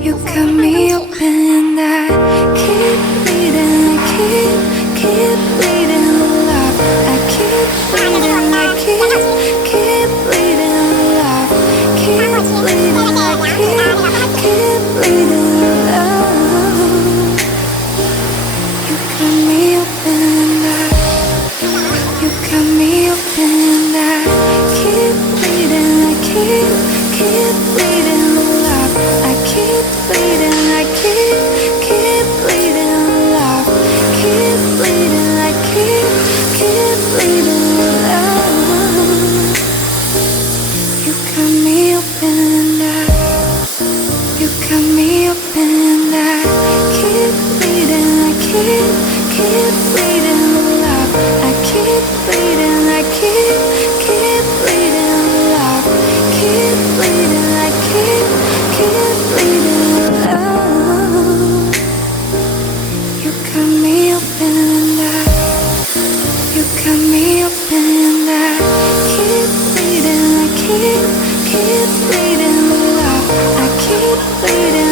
You cut me open and I keep bleeding, I keep bleeding love. I keep bleeding, I keep bleeding love. Keep bleeding, I keep bleeding love. You cut me open and you cut me open and I keep bleeding, I keep bleeding love. I keep bleeding, I keep bleeding love. Keep bleeding, I keep bleeding love. You cut me open and you cut me open and I keep bleeding, I keep bleeding love. I keep bleeding, I keep bleeding love. Keep bleeding, I keep bleeding love. You cut me open and you cut me open and I keep bleeding, I keep bleeding love. I keep bleeding.